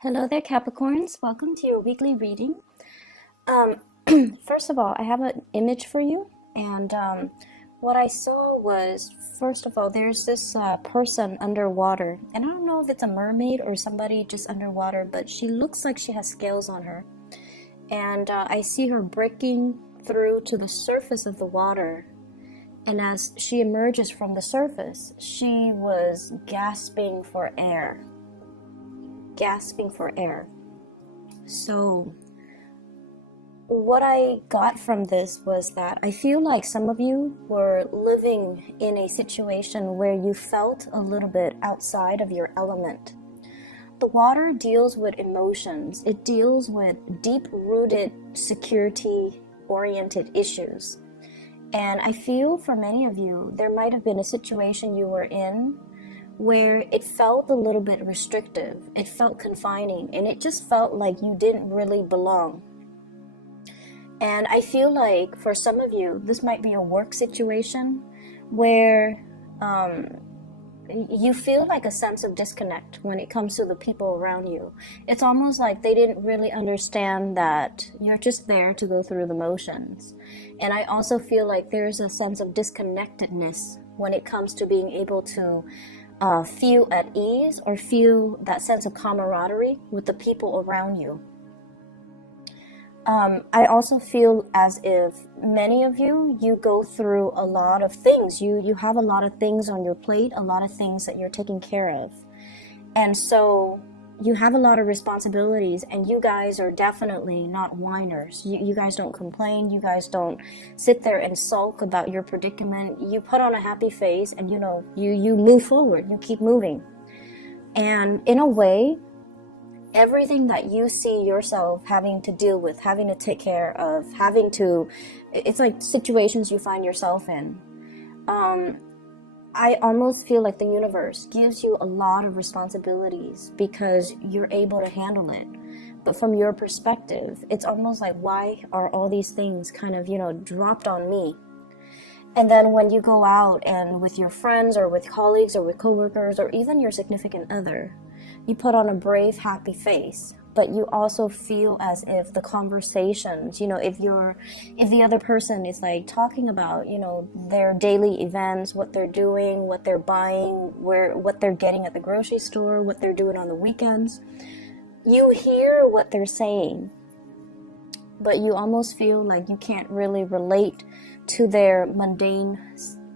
Hello there, Capricorns. Welcome to your weekly reading. Um, First of all, I have an image for you, and what I saw was, first of all, there's this person underwater, and I don't know if it's a mermaid or somebody just underwater, but she looks like she has scales on her, and I see her breaking through to the surface of the water, and as she emerges from the surface, she was gasping for air. Gasping for air. So what I got from this was that I feel like some of you were living in a situation where you felt a little bit outside of your element. The water deals with emotions. It deals with deep-rooted security-oriented issues. And I feel for many of you, there might have been a situation you were in where it felt a little bit restrictive, it felt confining, and it just felt like you didn't really belong. And I feel like for some of you, this might be a work situation where you feel like a sense of disconnect when it comes to the people around you. It's almost like they didn't really understand that you're just there to go through the motions. And I also feel like there's a sense of disconnectedness when it comes to being able to feel at ease or feel that sense of camaraderie with the people around you. I also feel as if many of you go through a lot of things. You have a lot of things on your plate, a lot of things that you're taking care of. And so you have a lot of responsibilities, and you guys are definitely not whiners. You guys don't complain. You guys don't sit there and sulk about your predicament. You put on a happy face and you move forward. You keep moving. And in a way, everything that you see yourself having to deal with, having to take care of, it's like situations you find yourself in. I almost feel like the universe gives you a lot of responsibilities because you're able to handle it. But from your perspective, it's almost like, why are all these things kind of, dropped on me? And then when you go out and with your friends or with colleagues or with coworkers or even your significant other, you put on a brave, happy face, but you also feel as if the conversations, if the other person is like talking about, their daily events, what they're doing, what they're buying, what they're getting at the grocery store, what they're doing on the weekends, you hear what they're saying, but you almost feel like you can't really relate to their mundane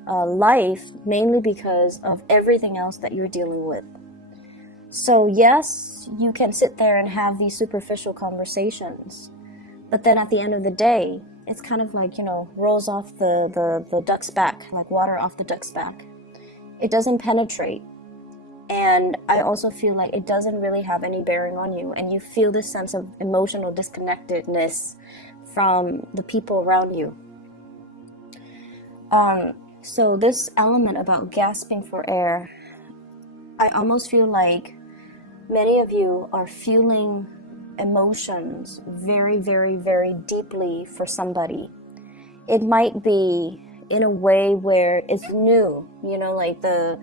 life, mainly because of everything else that you're dealing with. So yes, you can sit there and have these superficial conversations, but then at the end of the day, it's kind of like, rolls off the duck's back, like water off the duck's back. It doesn't penetrate. And I also feel like it doesn't really have any bearing on you, and you feel this sense of emotional disconnectedness from the people around you. So this element about gasping for air, I almost feel like many of you are feeling emotions very, very, very deeply for somebody. It might be in a way where it's new, like the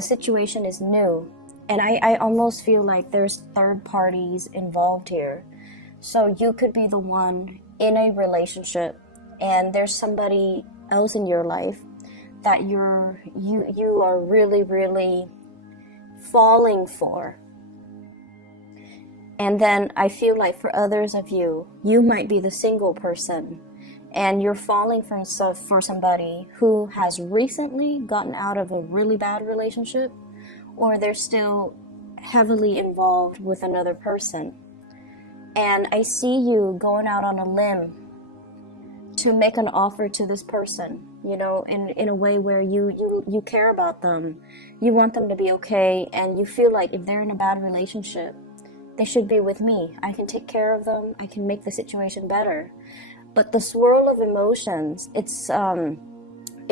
situation is new. And I almost feel like there's third parties involved here. So you could be the one in a relationship and there's somebody else in your life that you are really, really falling for. And then I feel like for others of you, you might be the single person and you're falling for somebody who has recently gotten out of a really bad relationship, or they're still heavily involved with another person. And I see you going out on a limb to make an offer to this person, in a way where you care about them, you want them to be okay, and you feel like if they're in a bad relationship, they should be with me. I can take care of them. I can make the situation better. But the swirl of emotions, it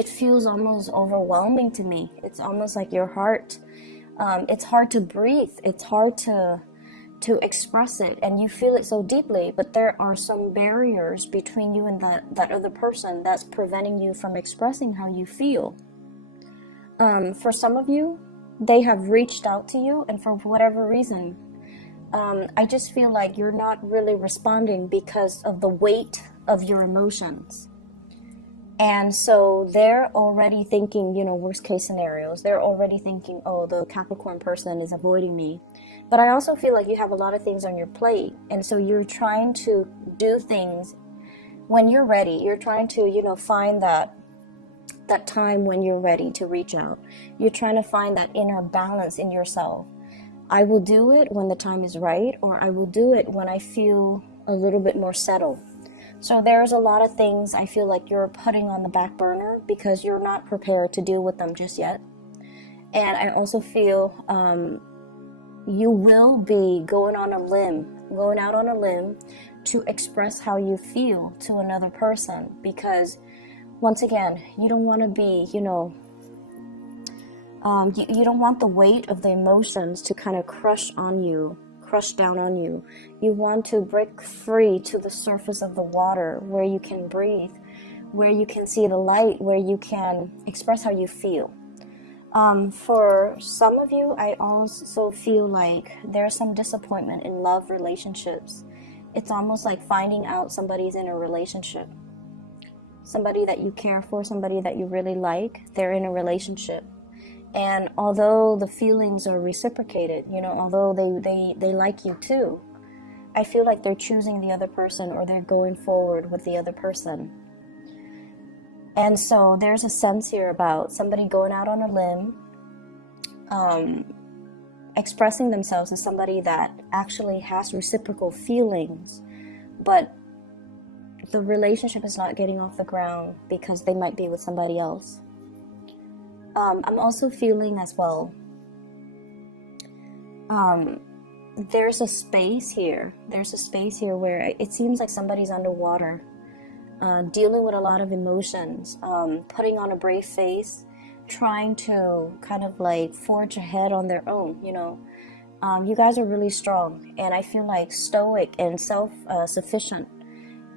feels almost overwhelming to me. It's almost like your heart, it's hard to breathe. It's hard to express it, and you feel it so deeply, but there are some barriers between you and that other person that's preventing you from expressing how you feel. For some of you, they have reached out to you, and for whatever reason, I just feel like you're not really responding because of the weight of your emotions. And so they're already thinking, worst case scenarios. They're already thinking, oh, the Capricorn person is avoiding me. But I also feel like you have a lot of things on your plate. And so you're trying to do things when you're ready. You're trying to, find that time when you're ready to reach out. You're trying to find that inner balance in yourself. I will do it when the time is right, or I will do it when I feel a little bit more settled. So there's a lot of things I feel like you're putting on the back burner because you're not prepared to deal with them just yet. And I also feel you will be going out on a limb to express how you feel to another person, because once again, you don't want to be, you don't want the weight of the emotions to kind of crush down on you. You want to break free to the surface of the water where you can breathe, where you can see the light, where you can express how you feel. For some of you, I also feel like there's some disappointment in love relationships. It's almost like finding out somebody's in a relationship. Somebody that you care for, somebody that you really like, they're in a relationship. And although the feelings are reciprocated, although they like you too, I feel like they're choosing the other person, or they're going forward with the other person. And so there's a sense here about somebody going out on a limb, expressing themselves as somebody that actually has reciprocal feelings, but the relationship is not getting off the ground because they might be with somebody else. I'm also feeling as well, there's a space here where it seems like somebody's underwater, dealing with a lot of emotions, putting on a brave face, trying to kind of like forge ahead on their own. You guys are really strong, and I feel like stoic and self-sufficient.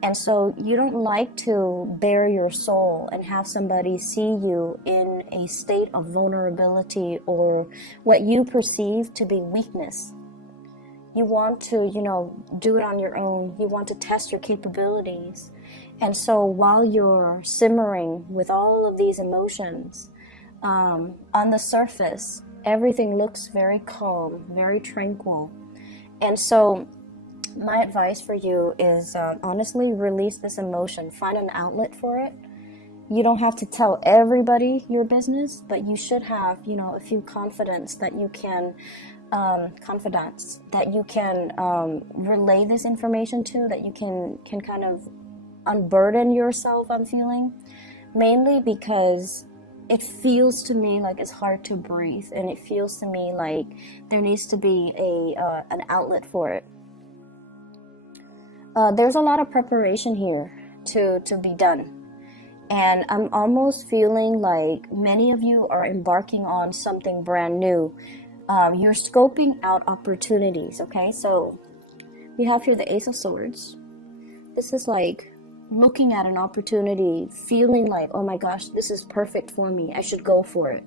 And so you don't like to bare your soul and have somebody see you in a state of vulnerability or what you perceive to be weakness. You want to, do it on your own. You want to test your capabilities. And so while you're simmering with all of these emotions, on the surface, everything looks very calm, very tranquil. And so my advice for you is honestly release this emotion. Find an outlet for it. You don't have to tell everybody your business, but you should have, a few confidants that you can relay this information to, that you can kind of unburden yourself, I'm feeling. Mainly because it feels to me like it's hard to breathe, and it feels to me like there needs to be an outlet for it. There's a lot of preparation here to be done. And I'm almost feeling like many of you are embarking on something brand new. You're scoping out opportunities, okay? So we have here the Ace of Swords. This is like looking at an opportunity, feeling like, oh my gosh, this is perfect for me. I should go for it.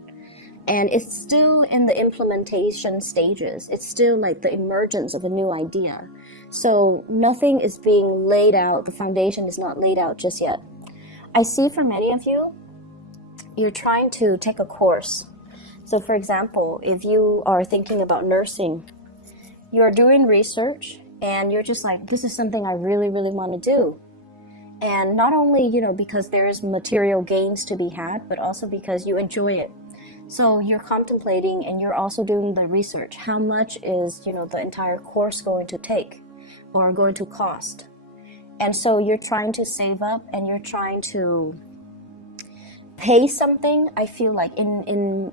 And it's still in the implementation stages. It's still like the emergence of a new idea. So nothing is being laid out. The foundation is not laid out just yet. I see for many of you, you're trying to take a course. So for example, if you are thinking about nursing, you're doing research and you're just like, this is something I really, really want to do. And not only, because there's material gains to be had, but also because you enjoy it. So you're contemplating and you're also doing the research. How much is, the entire course going to take or going to cost? And so you're trying to save up and you're trying to pay something, I feel like, in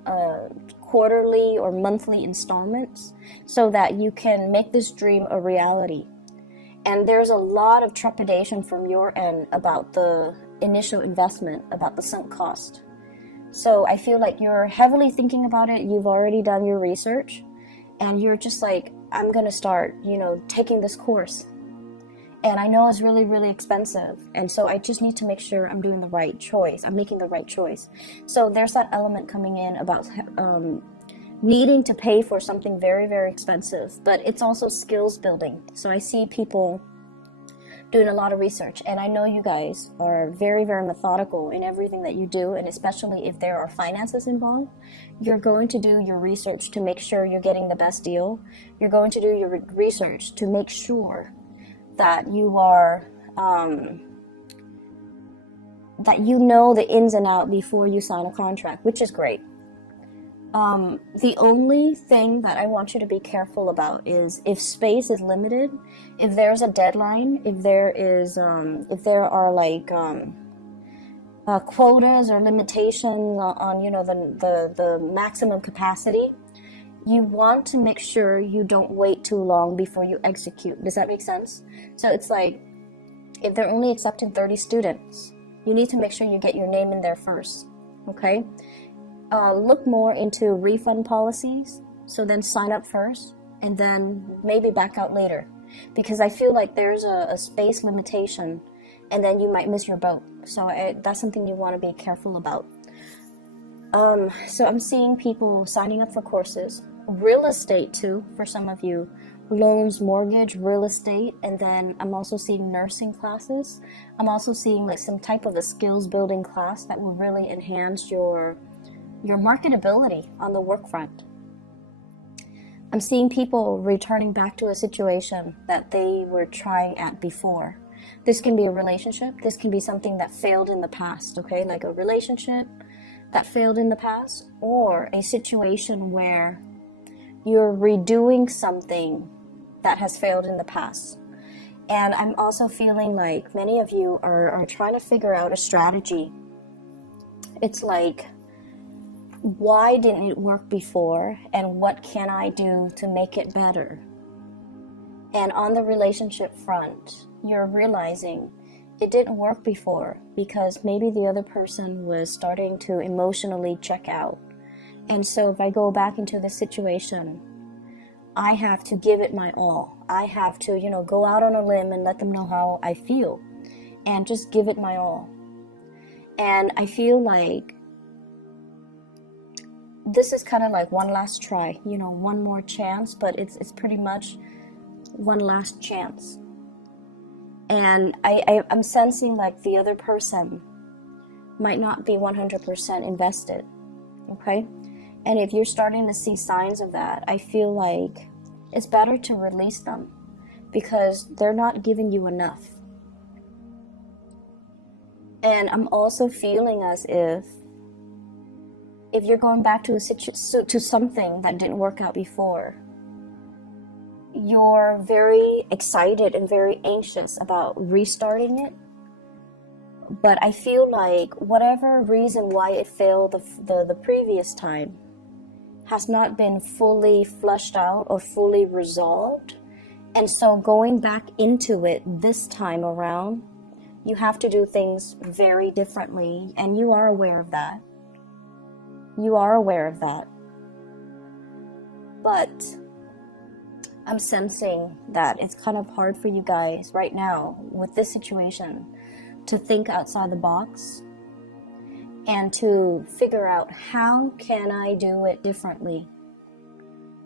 quarterly or monthly installments so that you can make this dream a reality. And there's a lot of trepidation from your end about the initial investment, about the sunk cost. So I feel like you're heavily thinking about it. You've already done your research and you're just like, I'm going to start, taking this course. And I know it's really, really expensive. And so I just need to make sure I'm doing the right choice. I'm making the right choice. So there's that element coming in about needing to pay for something very, very expensive, but it's also skills building. So I see people doing a lot of research, and I know you guys are very, very methodical in everything that you do, and especially if there are finances involved, you're going to do your research to make sure you're getting the best deal. You're going to do your research to make sure that you are that you know the ins and outs before you sign a contract, which is great. The only thing that I want you to be careful about is if space is limited, if there's a deadline, if there are like quotas or limitations on the maximum capacity, you want to make sure you don't wait too long before you execute. Does that make sense? So it's like if they're only accepting 30 students, you need to make sure you get your name in there first. Okay. Look more into refund policies, so then sign up first and then maybe back out later, because I feel like there's a space limitation and then you might miss your boat. So that's something you want to be careful about. So I'm seeing people signing up for courses, real estate too, for some of you, loans, mortgage, real estate, and then I'm also seeing nursing classes. I'm also seeing like some type of a skills building class that will really enhance your marketability on the work front. I'm seeing people returning back to a situation that they were trying at before. This can be a relationship. This can be something that failed in the past, okay? Like a relationship that failed in the past, or a situation where you're redoing something that has failed in the past. And I'm also feeling like many of you are trying to figure out a strategy. It's like, why didn't it work before, and what can I do to make it better? And on the relationship front, you're realizing it didn't work before because maybe the other person was starting to emotionally check out. And so if I go back into the situation, I have to give it my all. I have to, go out on a limb and let them know how I feel and just give it my all. And I feel like this is kind of like one last try, one more chance, but it's pretty much one last chance. And I'm sensing like the other person might not be 100% invested, okay? And if you're starting to see signs of that, I feel like it's better to release them because they're not giving you enough. And I'm also feeling as if you're going back to to something that didn't work out before, you're very excited and very anxious about restarting it. But I feel like whatever reason why it failed the previous time has not been fully flushed out or fully resolved. And so going back into it this time around, you have to do things very differently, and you are aware of that. You are aware of that. But I'm sensing that it's kind of hard for you guys right now with this situation to think outside the box and to figure out how can I do it differently.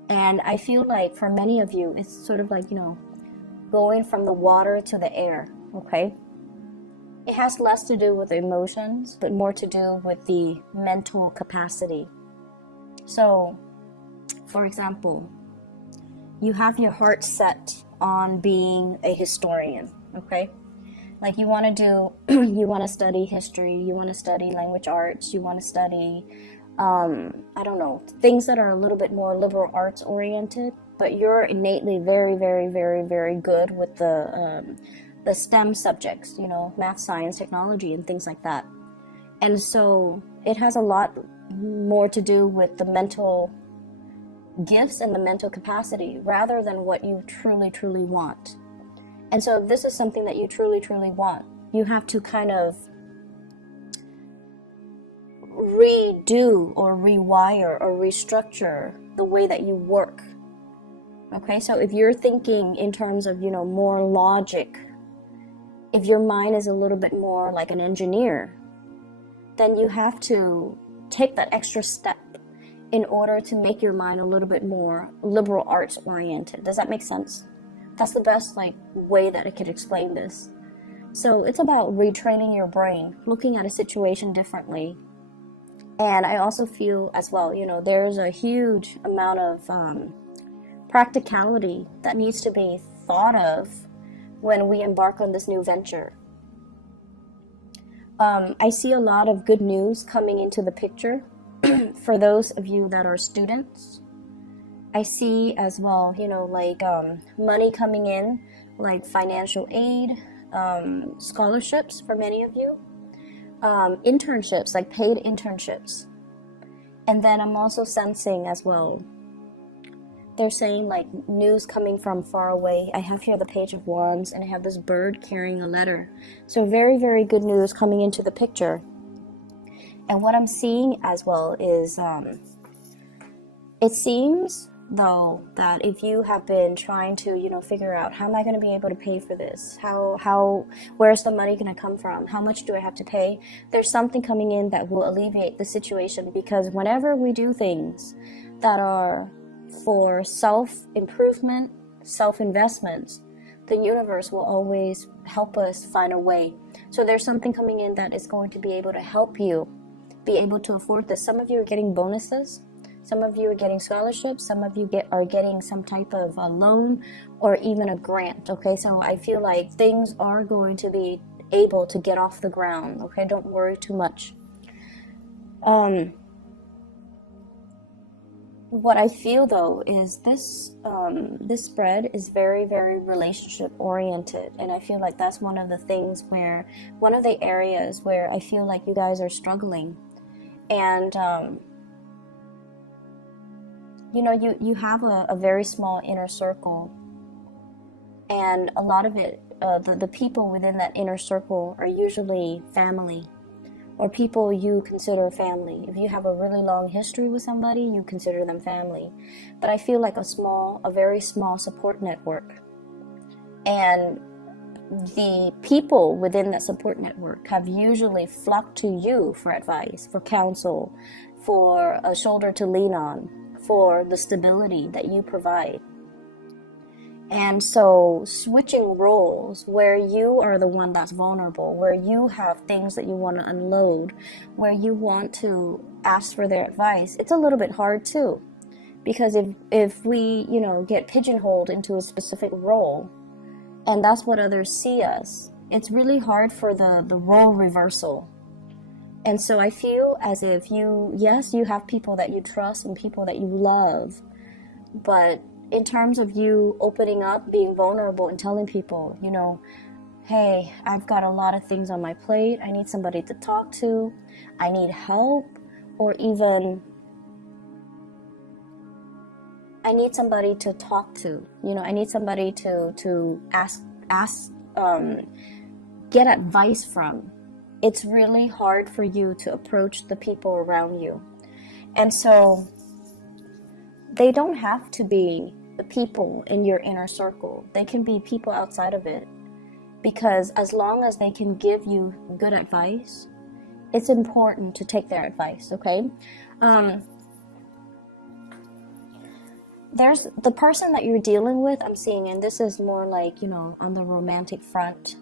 And I feel like for many of you, it's sort of like, going from the water to the air, okay? It has less to do with emotions, but more to do with the mental capacity. So, for example, you have your heart set on being a historian, okay? Like you want to study history, you want to study language arts, you want to study, things that are a little bit more liberal arts oriented, but you're innately very, very, very, very good with the STEM subjects, math, science, technology, and things like that. And so it has a lot more to do with the mental gifts and the mental capacity rather than what you truly, truly want. And so if this is something that you truly, truly want, you have to kind of redo or rewire or restructure the way that you work. Okay, so if you're thinking in terms of, more logic, if your mind is a little bit more like an engineer, then you have to take that extra step in order to make your mind a little bit more liberal arts oriented. Does that make sense? That's the best like way that I could explain this. So it's about retraining your brain, looking at a situation differently. And I also feel as well, you know, there's a huge amount of practicality that needs to be thought of when we embark on this new venture. I see a lot of good news coming into the picture for those of you that are students. I see as well, you know, like money coming in, like financial aid, scholarships for many of you, internships, like paid internships. And then I'm also sensing as well, they're saying like news coming from far away. I have here the Page of Wands, and I have this bird carrying a letter. So very, very good news coming into the picture. And what I'm seeing as well is, it seems though that if you have been trying to, you know, figure out how am I going to be able to pay for this? Where's the money going to come from? How much do I have to pay? There's something coming in that will alleviate the situation, because whenever we do things that are for self-improvement, self-investments, the universe will always help us find a way. So there's something coming in that is going to be able to help you be able to afford this. Some of you are getting bonuses, some of you are getting scholarships, some of you are getting some type of a loan or even a grant. Okay, so I feel like things are going to be able to get off the ground. Okay, don't worry too much. What I feel though is this spread is very, very relationship oriented, and I feel like that's one of the things where, one of the areas where I feel like you guys are struggling. And you know, you have a very small inner circle, and a lot of it, the people within that inner circle are usually family, or people you consider family. If you have a really long history with somebody, you consider them family. But I feel like a very small support network. And the people within that support network have usually flocked to you for advice, for counsel, for a shoulder to lean on, for the stability that you provide. And so switching roles, where you are the one that's vulnerable, where you have things that you want to unload, where you want to ask for their advice, it's a little bit hard too. Because if we, you know, get pigeonholed into a specific role, and that's what others see us, it's really hard for the role reversal. And so I feel as if you have people that you trust and people that you love, but in terms of you opening up, being vulnerable and telling people, you know, hey, I've got a lot of things on my plate. I need somebody to talk to. I need help. Or even, I need somebody to talk to. You know, I need somebody to ask, get advice from. It's really hard for you to approach the people around you. And so they don't have to be the people in your inner circle. They can be people outside of it, because as long as they can give you good advice, it's important to take their advice. Okay, there's the person that you're dealing with, I'm seeing, and this is more like, you know, on the romantic front.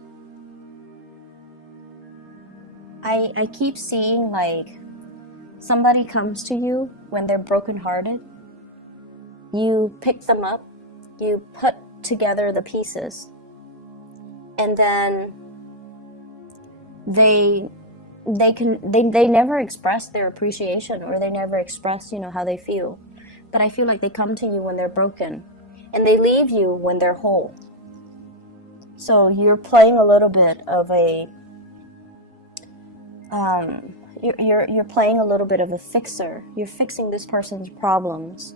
I keep seeing like somebody comes to you when they're brokenhearted. You pick them up, you put together the pieces, and then they never express their appreciation, or they never express, you know, how they feel. But I feel like they come to you when they're broken, and they leave you when they're whole. So you're playing a little bit of a you're playing a little bit of a fixer. You're fixing this person's problems.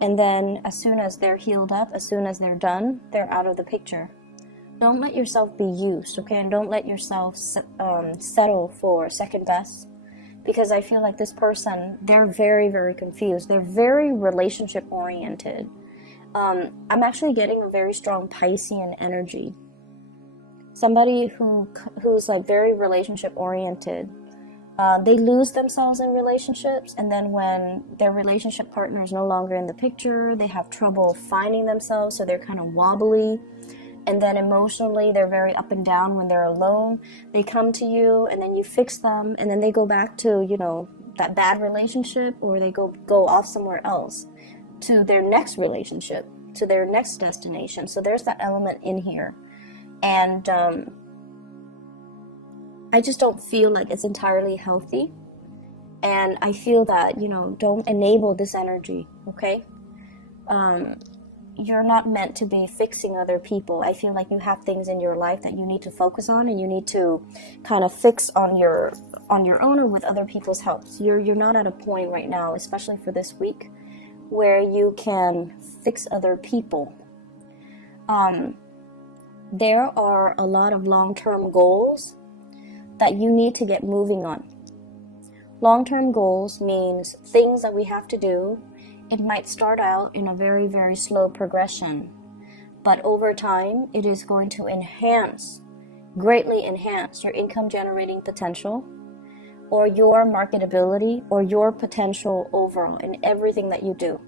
And then as soon as they're healed up, as soon as they're done, they're out of the picture. Don't let yourself be used, okay? And don't let yourself settle for second best. Because I feel like this person, they're very, very confused. They're very relationship oriented. I'm actually getting a very strong Piscean energy. Somebody who's like very relationship oriented. They lose themselves in relationships, and then when their relationship partner is no longer in the picture, they have trouble finding themselves, so they're kind of wobbly. And then emotionally, they're very up and down when they're alone. They come to you, and then you fix them, and then they go back to, you know, that bad relationship, or they go off somewhere else to their next relationship, to their next destination. So there's that element in here. And I just don't feel like it's entirely healthy. And I feel that, you know, don't enable this energy, okay? You're not meant to be fixing other people. I feel like you have things in your life that you need to focus on, and you need to kind of fix on your own or with other people's help. You're not at a point right now, especially for this week, where you can fix other people. There are a lot of long-term goals that you need to get moving on. Long-term goals means things that we have to do. It might start out in a very, very slow progression, but over time, it is going to greatly enhance your income generating potential, or your marketability, or your potential overall in everything that you do.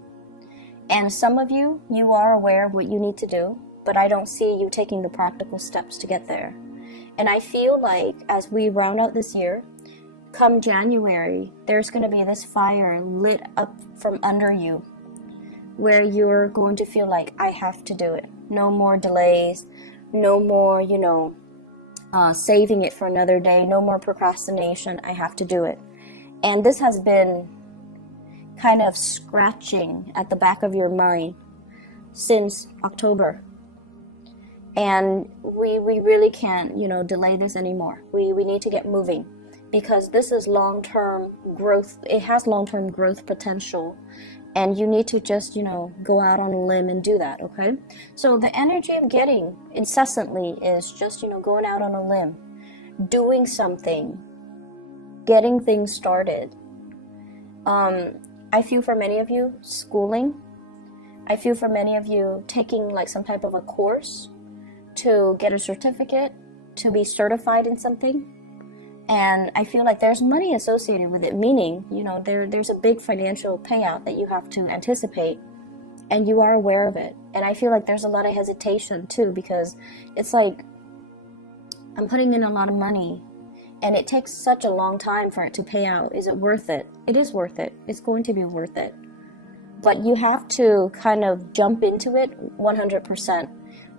And some of you are aware of what you need to do, but I don't see you taking the practical steps to get there. And I feel like as we round out this year, come January, there's going to be this fire lit up from under you, where you're going to feel like, I have to do it. No more delays, no more, you know, saving it for another day, no more procrastination. I have to do it. And this has been kind of scratching at the back of your mind since October. And we really can't, you know, delay this anymore. We need to get moving, because this is long-term growth. It has long-term growth potential, and you need to just, you know, go out on a limb and do that, okay? So the energy I'm getting incessantly is just, you know, going out on a limb, doing something, getting things started. I feel for many of you, schooling. I feel for many of you taking like some type of a course to get a certificate, to be certified in something. And I feel like there's money associated with it, meaning, you know, there's a big financial payout that you have to anticipate, and you are aware of it. And I feel like there's a lot of hesitation too, because it's like, I'm putting in a lot of money, and it takes such a long time for it to pay out. Is it worth it? It is worth it. It's going to be worth it. But you have to kind of jump into it 100%.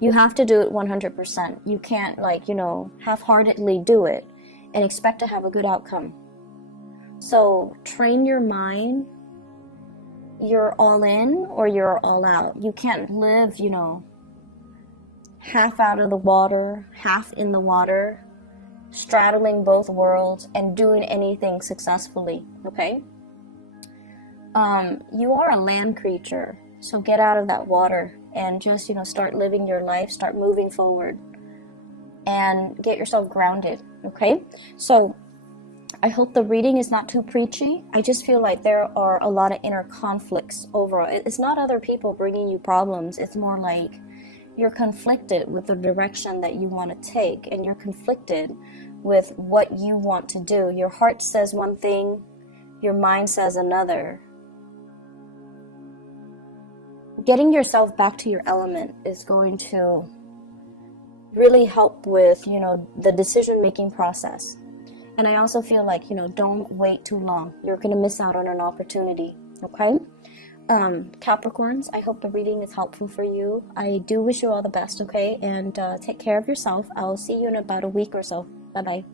You have to do it 100%. You can't, like, you know, half-heartedly do it and expect to have a good outcome. So train your mind. You're all in or you're all out. You can't live, you know, half out of the water, half in the water, straddling both worlds and doing anything successfully, okay? You are a land creature, so get out of that water and just, you know, start living your life, start moving forward, and get yourself grounded, okay? So I hope the reading is not too preachy. I just feel like there are a lot of inner conflicts overall. It's not other people bringing you problems. It's more like you're conflicted with the direction that you want to take, and you're conflicted with what you want to do. Your heart says one thing, your mind says another. Getting yourself back to your element is going to really help with, you know, the decision-making process. And I also feel like, you know, don't wait too long. You're going to miss out on an opportunity, okay? Capricorns, I hope the reading is helpful for you. I do wish you all the best, okay? And take care of yourself. I'll see you in about a week or so. Bye-bye.